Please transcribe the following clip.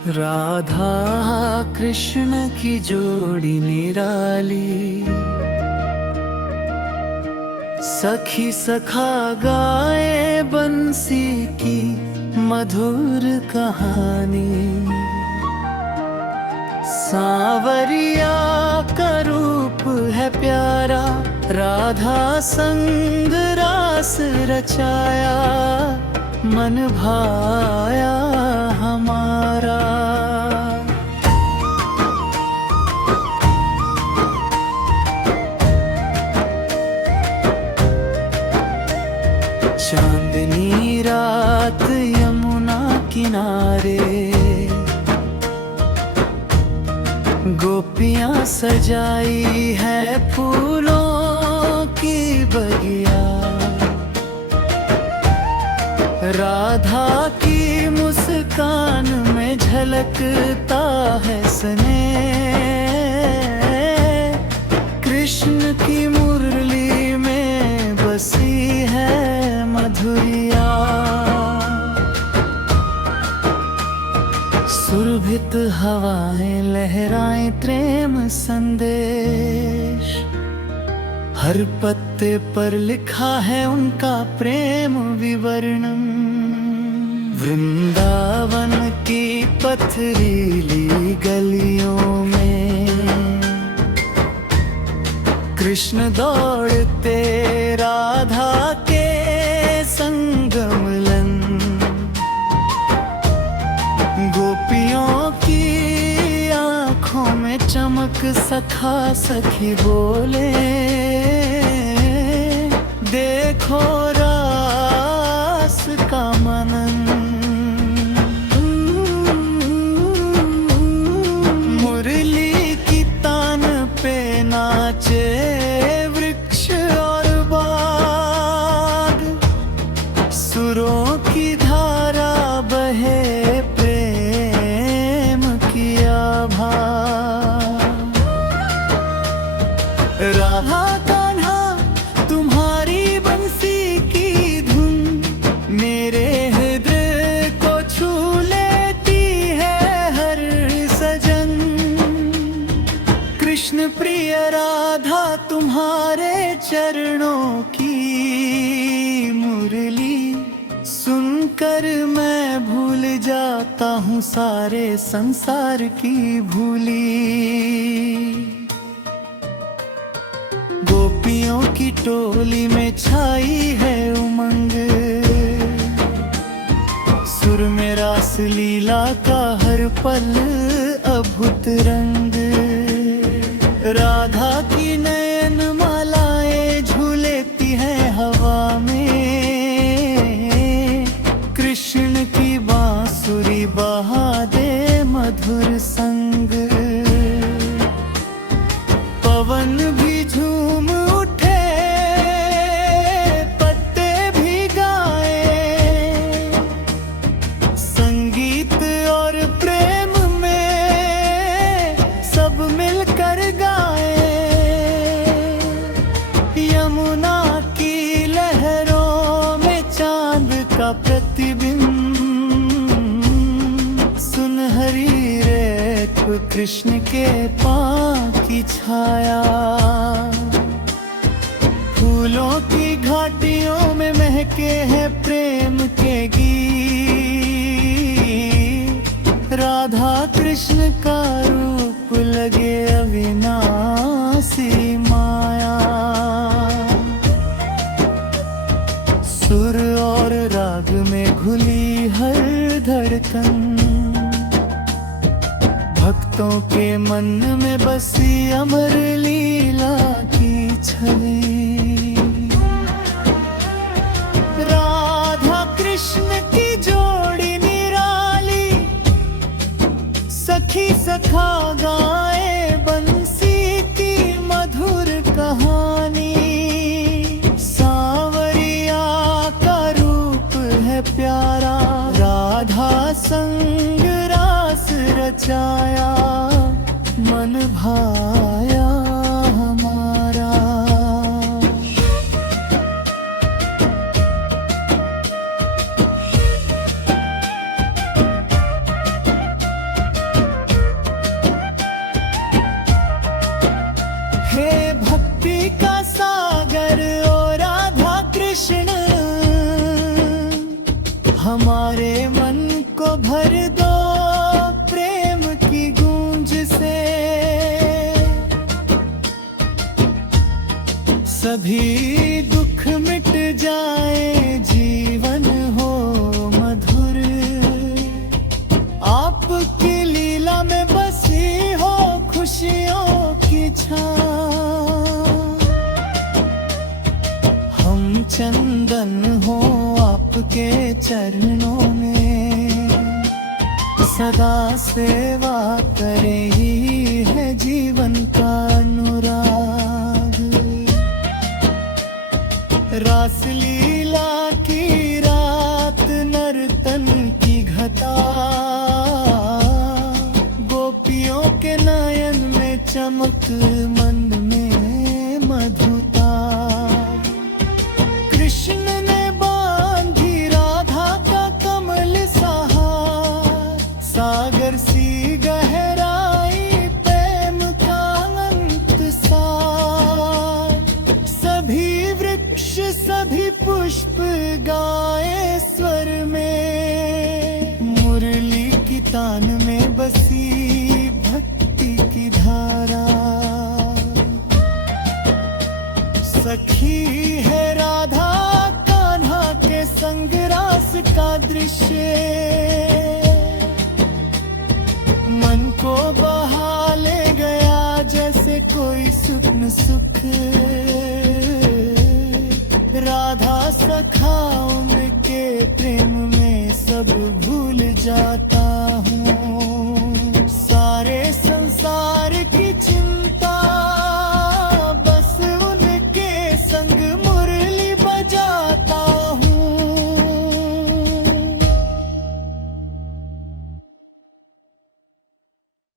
राधा कृष्ण की जोड़ी निराली, सखी सखा गाए बंसी की मधुर कहानी। सांवरिया का रूप है प्यारा, राधा संग रास रचाया, मन भाया हमारा। चांदनी रात यमुना किनारे, गोपियां सजाई है फूलों की बगिया। राधा की मुस्कान में झलकता है स्नेह, कृष्ण की मुरली में बसी है मधुरिया। सुरभित हवाएं लहराएं प्रेम संदेश, हर पत्ते पर लिखा है उनका प्रेम विवरणम। वृंदावन की पथरीली गलियों में कृष्ण दौड़ते राधा के संग मिलन। गोपियों की आंखों में चमक, सखा सखी बोले देखो रास का मनन। मुरली की तान पे नाचे वृक्ष और बाग, सुरों की धारा बहे प्रेम की आभा। राधा कान्हा तुम्हारी बंसी की धुन, मेरे हृदय को छू लेती है हर सजन। कृष्ण प्रिय राधा तुम्हारे चरणों की मुरली सुनकर मैं भूल जाता हूँ सारे संसार की भूली। गोपियों की टोली में छाई है उमंग, सुर में रास लीला का हर पल अद्भुत रंग। राधा की नयन मालाएं झूलेती हैं हवा में, कृष्ण की बांसुरी बहा दे मधुर संग। पवन भी झूम उठे, पत्ते भी गाए, संगीत और प्रेम में सब मिलकर गाए। यमुना की लहरों में चांद का प्रतिबिंब, सुनहरी रेख कृष्ण के पाँव की छाया। फूलों की घाटियों में महके हैं प्रेम के गीत। राधा कृष्ण का रूप लगे अविनाशी माया। सुर और राग में घुली हर धड़कन, भक्तों के मन में बसी अमर लीला की छवि। राधा कृष्ण की जोड़ी निराली, सखी सखा गाए बंसी की मधुर कहानी। सांवरिया का रूप है प्यारा, राधा संग रास रचाया, मन भाया हमारा। सभी दुख मिट जाए, जीवन हो मधुर। आपकी लीला में बसी हो खुशियों की छां। हम चंदन हो आपके चरणों में, सदा सेवा करे ही है जीवन का अनुराग। रास लीला की रात, नर्तन की घटा, गोपियों के नयन में चमक, मन में मधुता। कृष्ण ने बांधी राधा का कमल सहार, सागर सी गहराई प्रेम का अनंत सार। सभी वृक्ष सभी पुष्प गाए स्वर में, मुरली की तान में बसी भक्ति की धारा। सखी है राधा कान्हा के संग रास का दृश्य, मन को बहा ले गया जैसे कोई स्वप्न सुख। राधा सखाओं